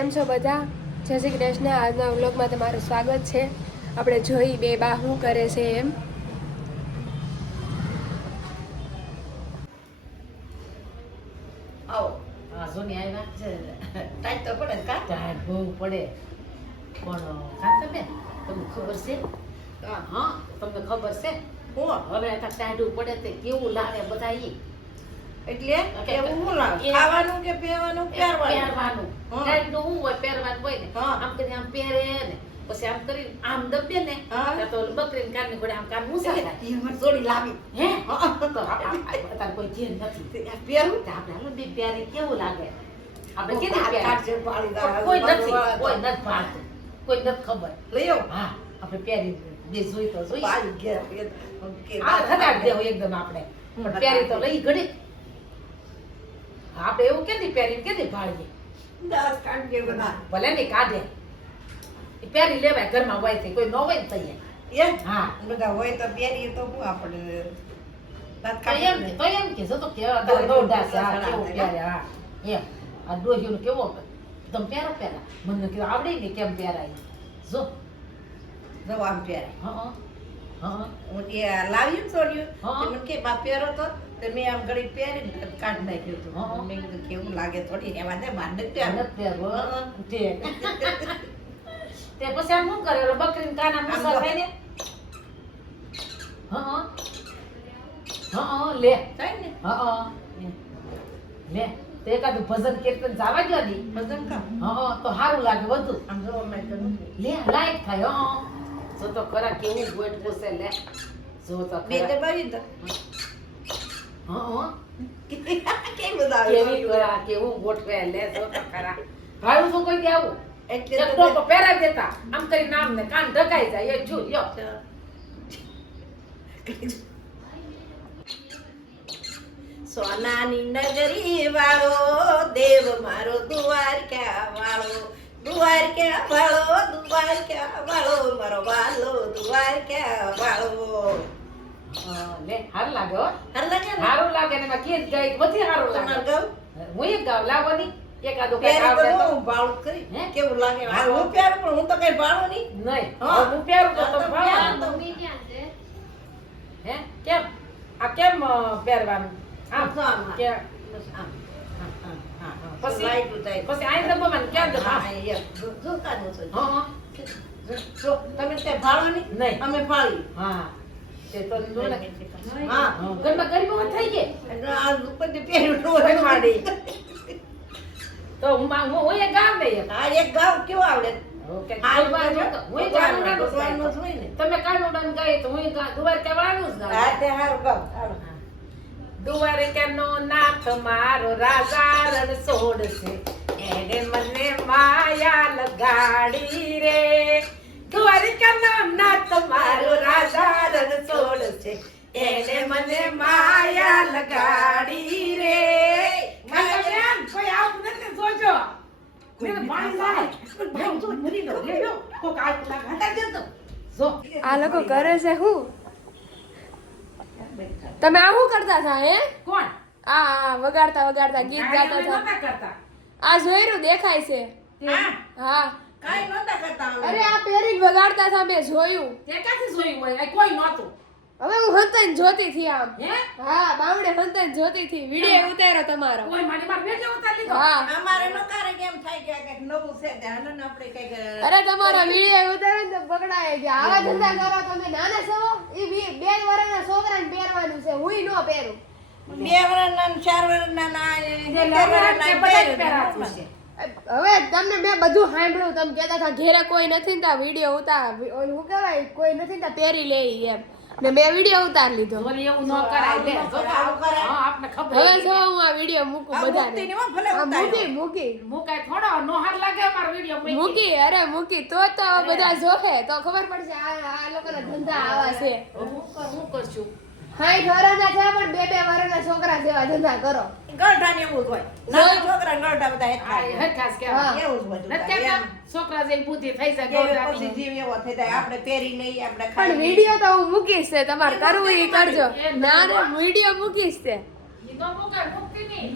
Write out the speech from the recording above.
કેમ છો બધા? જય શ્રી કૃષ્ણ. આજના વ્લોગમાં તમારું સ્વાગત છે. આપણે જોઈ બે બા શું કરે છે એમ. આવો હા સોની આવ્યા છે ટાઈટ તો પડે કા ટાઈટ બહુ પડે પણ કાંતા બેન તમને ખબર છે હા તમને ખબર છે હું હવે આ ટાઈટ પડે તે કેવું લાગે બધા ઈ એટલે એવું હું લાગે ખાવાનું કે પીવાનું પહેરવાનું ટાઈટ નું હું હોય પહેરવાનું હોય ને આમ કરી આમ પહેરે ને પછી આમ કરી આમ દબે ને તો બકરીને કાન ની ઘોડે આમ કાન મુસાય એમાં જોડી લાવી હે તો તાર કોઈ ચેન નથી પહેરું આપણે હાલો બે પ્યારી કેવું લાગે આપણે કોઈ કેવી હાથ કાઢશે પ્યારી પાડી દા કોઈ નથી પાડતું કોઈ નથી ખબર લઈ આવો હા આપણે પ્યારી બે જોઈ તો જોઈ પાડી ગયા કે આ ખડાડ દેવો એકદમ આપણે પણ પ્યારી તો લઈ ઘડી આપણે એવું કેદી પ્યારી કેદી ભાળીએ દાસ કાઢ કે બના ભલે ને કાઢે એ પ્યારી લેવાય ઘરમાં હોય છે કોઈ ન હોય ને તઈએ એમ હા બધા હોય તો પહેરીએ તો હું આપણે દાંત તો એમ કે જો તો કેવા દોડા છે આ કેવું પ્યારે હા એમ આ ડોહીનો કેવો તમે પ્યારો પહેરા મને કે આવડે ને કેમ પહેરાય જો દવા આમ પહેરે હા હા હું ત્યાં લાવ્યું છોડ્યું હા. તે મને કે બા પહેરો તો તે મેં આમ ઘડી પહેરી કાઢ નાખ્યું હા. હતું મેં કીધું કેવું લાગે થોડી રહેવા દે બાર નથી પહેરવું. નત પહેરવો ઠીક તે પછી આમ શું કરે ઓલો બકરીને કાના મુસા થાય ને હા હા લે થાય ને હા લે તે એકાદું ભજન કીર્તન જાવા ગયો દી ભજન કા હા તો સારું લાગે બધું આમ જોવા મેં કીધું લે લાઈક થાય હા જો તો ખરા કેવું ગોટ પોસે લે જો તો બે તે ખરા બારી તો હા કેમ બધા કેવી કરા કેવું ગોઠવે લે જો તો ખરા ભાડું શું કોઈ દે આવું એટલે એક ટોપો પહેરાવી દેતા આમ કરી નામ ને કાન ઢકાઈ જાય એ જો લ્યો સોનાની નગરી વાળો દેવ મારો દ્વારકા વાળો મારો વાલો દ્વારકા વાળો લે હારું લાગે હો હાર લાગે ને હારું લાગે ને એમાં ગીત ગાઈ બધી હારું તમાર લાગે ગાવ હું એક ગાવ લાવવાની એકાદો કઈ પહેરી આવડે તો તો હું ભાળું કરી હે? કેવું લાગે હાર હું પહેરું પણ હું તો કઈ ભાળું નહીં નહીં હા. હવે હું પહેરું તો હા, તો ભાવવાનું. હે કેમ આ કેમ પહેરવાનું આમ તો આમ, હા. કે બસ આમ હા પછી લાઈટ ઉતારી પછી આઈ દબાવવાનું ક્યાં દબાવ હા એ જો કાઢો છો હા જો તમે તે ભાળો નહીં નહીં. અમે ભાળી હા તે તો જો ને હા ઘરમાં ગરમી થઈ ગઈ અને આ પછી પહેર્યું રોજ માડી તો હું એ ગામ નહીં આ એક ગાવ કેવો આવડે ઓકે આ હું બાજુ હું જાણું ભગવાનનો જોઈ ને તમે કાનુડાન ગાય તો હું દુવાર કહેવાનું જ આ ગાય તે હારું ગાવ હાલો. દ્વારકાનો નાથ મારો રાજા રણ છોડશે એને મને માયા લગાડી રે દ્વારકાનો નાથ મારો રાજા રણ છોડશે એને મને માયા લગાડી રે બેન કોઈ આવું નથી જોજો મને પાણી લાય ભાઈ જો મરી લો લે લો કોક આ લગાતા દે તો જો આ લોકો કરે છે શું? તમે આ શું કરતા હતા હે? કોણ આ વગાડતા ગીત ગાતા હતા. નતા કરતા આ જોયું દેખાય છે. હા હા કાઈ નતા કરતા અમે. અરે આ પેરી વગાડતા હતા મેં જોયું. તે ક્યાંથી જોયું હોય આ કોઈ નહોતું હવે હું હંતાઈને જોતી થી આમ. હે હા બાવડે હંતાઈને જોતી થી વિડિયો ઉતાર્યો તમારો. કોઈ મારી માર વેજે ઉતાર લીધો હા અમારે નો કારે કેમ થાય કે કઈક નવું છે તે હાલો ને આપણે કઈક અરે તમારો વિડિયો ઉતાર્યો ને તો પકડાય ગયા. આવા ધંધા કરો તમે નાના છો ઈ 2 વર્ષના છોકરાને પહેરવાનું છે હુંય નો પહેરું. 2 વર્ષના ને 4 વર્ષના ના તે લગન કે બધા પહેરાતું છે હવે તમને મેં બધું સાંભળ્યું તમે કહેતા હતા ઘેરે કોઈ નથી ને તા વિડિયો ઉતાર ઓલું શું કહેવાય કોઈ નથી ને તા પહેરી લે ઈ એમ ને મેં વિડિયો ઉતાર લીધો. વળી એવું ન કરાય લે જો આવું કરાય. હા આપને ખબર હવે જો હું આ વિડિયો મૂકું આ બધાને. મુક્તિ ની હો, ભલે આ ઉતાર્યો. મૂકી મુકાય થોડો નો હાર લાગે અમારો વિડિયો મૂકી અરે મૂકી તો બધા જોહે તો ખબર પડશે આ લોકોના ધંધા આવા છે. હું કરશું 60 વર્ષના છે પણ 2 વર્ષના છોકરા જેવા ધંધા કરો. ગળઠા ને એવું જ હોય નાના છોકરા ગળઠા બધા એક આ થાય. હરખાસ કે હા. એવું જ બધું નથી થાય. કહેતા છોકરા જેવી બુદ્ધિ થઈ જાય એમ. ગોળાની. પછી જીવ એવો થઈ જાય આપણે પહેરી લઈએ આપણે પણ ખાઈ લઈએ. વિડિયો તો હું મૂકીશ તે તમારે કરવું ઈ કરજો. એ ના ના વિડિયો મૂકીશ તે. ઈ તો મુકાય મુકતી નહીં